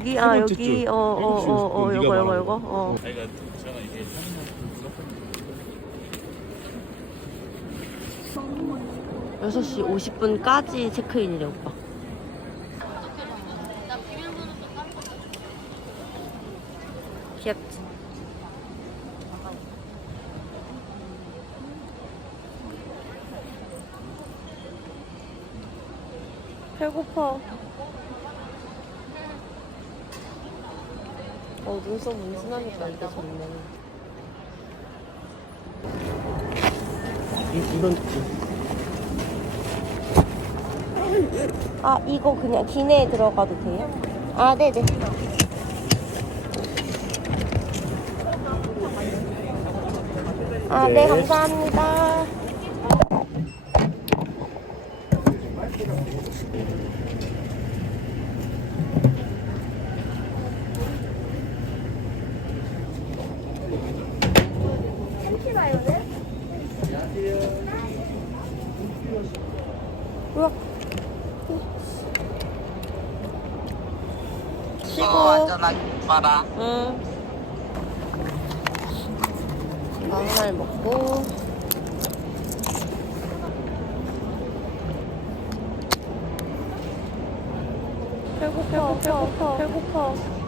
여기 세아 번째 여기 줄. 어어어 일곱 시 어, 오십 분 어, 네가 이거 이거 말한 이거. 거. 어. 아이가 저는 이게 여섯 시 50분까지 체크인이래 오빠. 귀엽지? 배고파 어 눈썹 문신하니까 이게 좋네 이- 이건 아 이거 그냥 기내에 들어가도 돼요? 아 네네 아네 네. 감사합니다 우와 쉬고 안전하게 봐라. 응. 마늘 먹고. 배고파, 배고파, 배고파.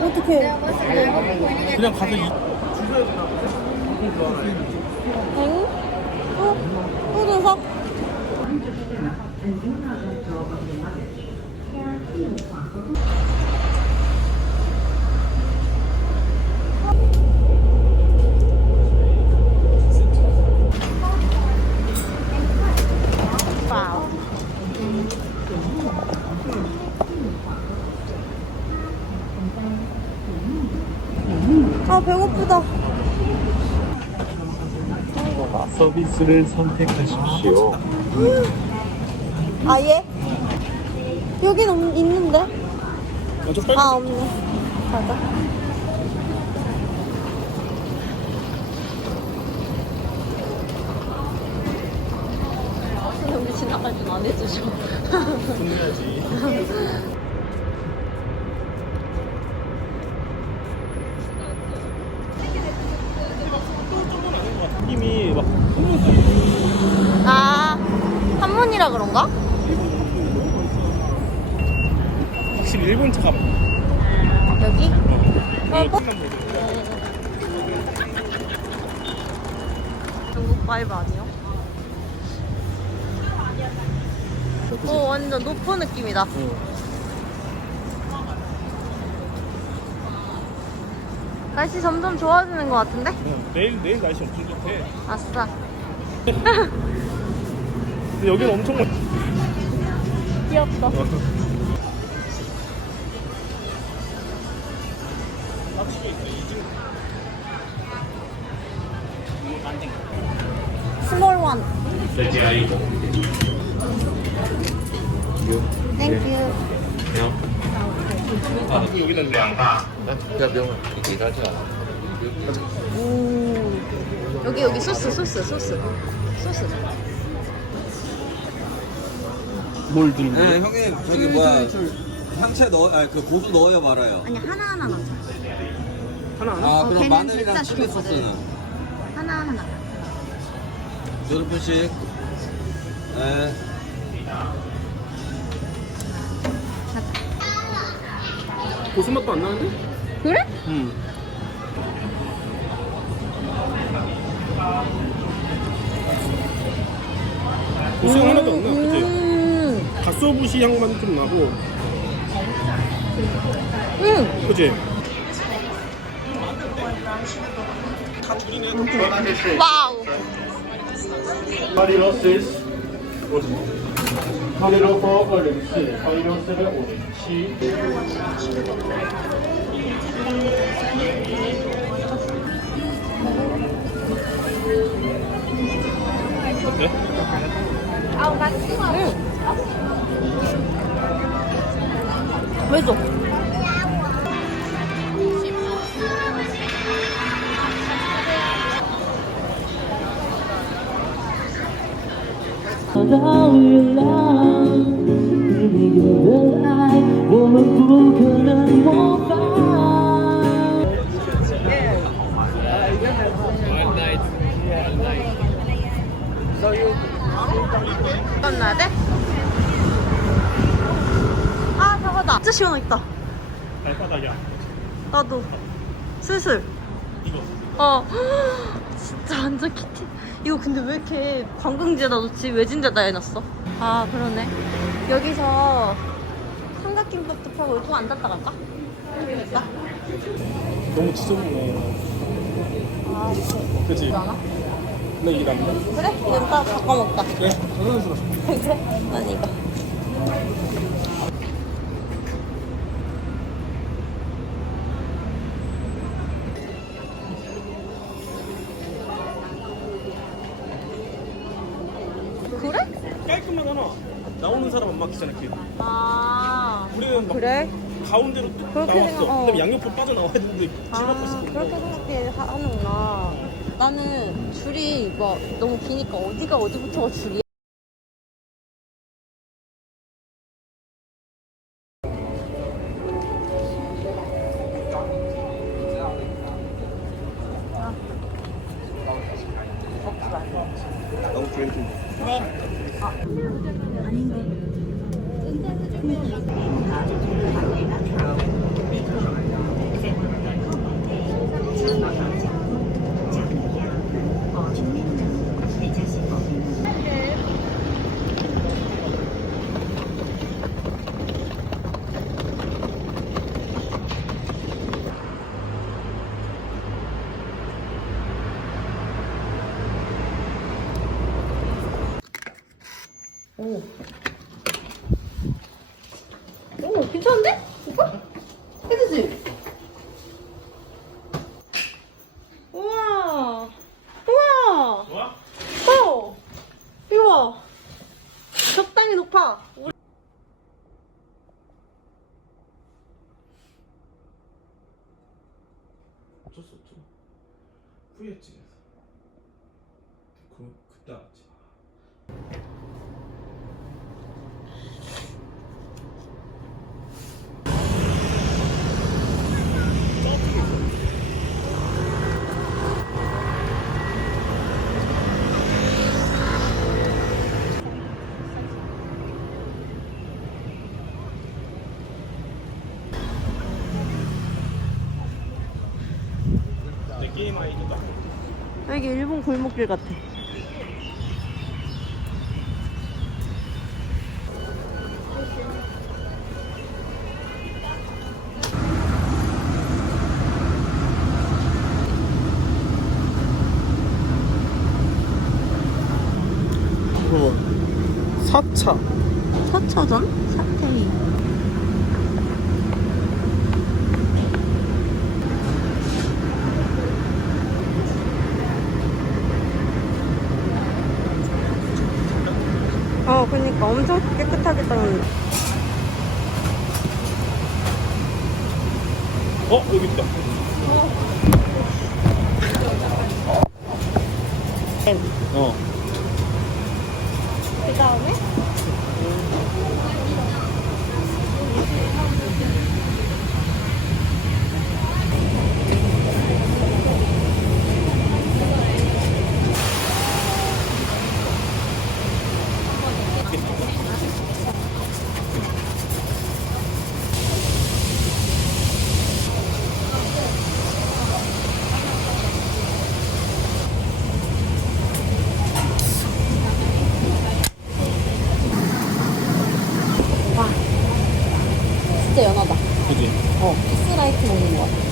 어떡해. 그냥 가서 이 응? 또? 또 녀석? 와우. 아 배고프다. 서비스를 선택하십시오. 아 예? 여긴 없, 있는데? 아. 아 없네. 가자. 근데 우리 지나갈 땐안 해주셔. 해야지. 느낌이 막 아 한문이라 그런가? 확실히 일본 차. 여기? 어. 뭐? 중국 바이브 아니요? 오 완전 노포 느낌이다. 날씨 점점 좋아지는 것 같은데? 내일 내일 날씨 엄청 좋대. 아싸. 근데 여기는 엄청 많. 귀엽다. 스몰 원. 땡큐. 여기는 양파. 야 명아 이렇게 일하지 않아. 오. 여기 여기 소스 소스 소스 소스. 뭘 들고? 네, 형님 저기 뭐야 향채 넣어 아니 그 고수 넣어요 말아요. 아니 하나 하나 넣자. 하나 하나. 아 어, 그럼 걔는 마늘이랑 진짜 칠리 좋거든. 소스는 하나 하나. 여덟 분씩. 네. 고수 맛도 안 나는데? 그래? 응. 고수 향 하나도 안 나, 그치? 음. 갓소부시 향만 좀 나고, 음. 그치? 다 줄이네. 와우. 파리로시스 오리 파리로포 오리스 파리로스의 오리치 어때? 맛있어. 끝나야 돼? 아, 저거다. 진짜 시원하겠다. 발바닥이야. 나도. 슬슬. 이거. 어. 진짜 완전 키티. 이거 근데 왜 이렇게 관광지에다 놓지? 외진데다 해놨어? 아, 그러네. 여기서 삼각김밥도 파고 또 앉았다 갈까? 여기니까? 너무 지저분해. 아, 그치? 나 이게 낫네. 그래? 이거 딱 바꿔 먹자. 그래, 들어. 그래? 난 이거. 그래? 깔끔하잖아. 나오는 사람 안 막히잖아, 길. 아. 우리는 막 그래? 가운데로 뚝 그렇게 나왔어. 생각- 어. 그다음에 양옆으로 빠져나와야 되는데 아, 있어. 그렇게 생각해 하- 하는구나. 나는 줄이 뭐 너무 기니까 어디가 어디부터가 줄이야. 너무 드링킹. 오. 오, 괜찮은데? 오빠? 해주지? 우와. 우와. 좋아? 어. 이거 봐. 적당히 높아. 어쩔 수 없죠. 후회했지. 그 그때 알았지. 내 게임 아이디가 여기 일본 골목길 같아. 어. 4차. 서초전? 사태이. 어, 그니까 엄청 깨끗하게 닦는. 어 여기 있다. 어. 그 다음에? 진짜 연하다. 그지? 어, 피스라이트 먹는 거 같아.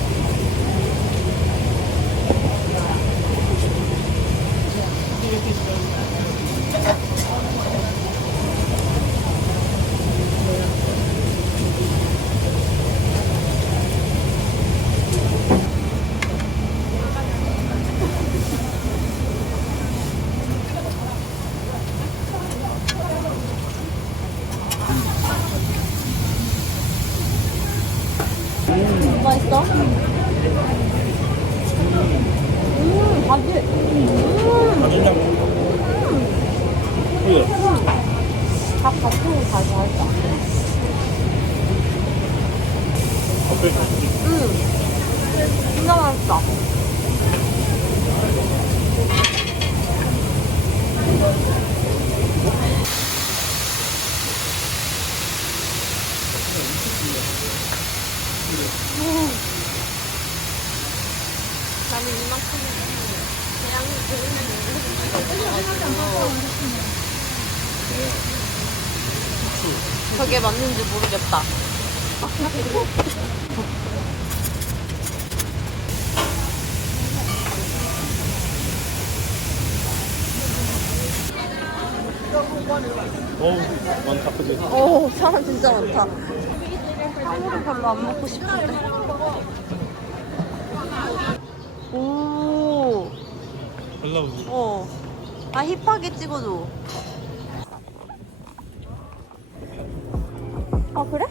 음. 진짜 맛있다. 나는 이만큼은 대량이 저게 맞는지 모르겠다. 어우, 많다, 그지? 오, 사람 진짜 많다. 사물은 별로 안 먹고 싶은데. 오, 잘 나오지? 어. 아, 힙하게 찍어줘. 아, 그래?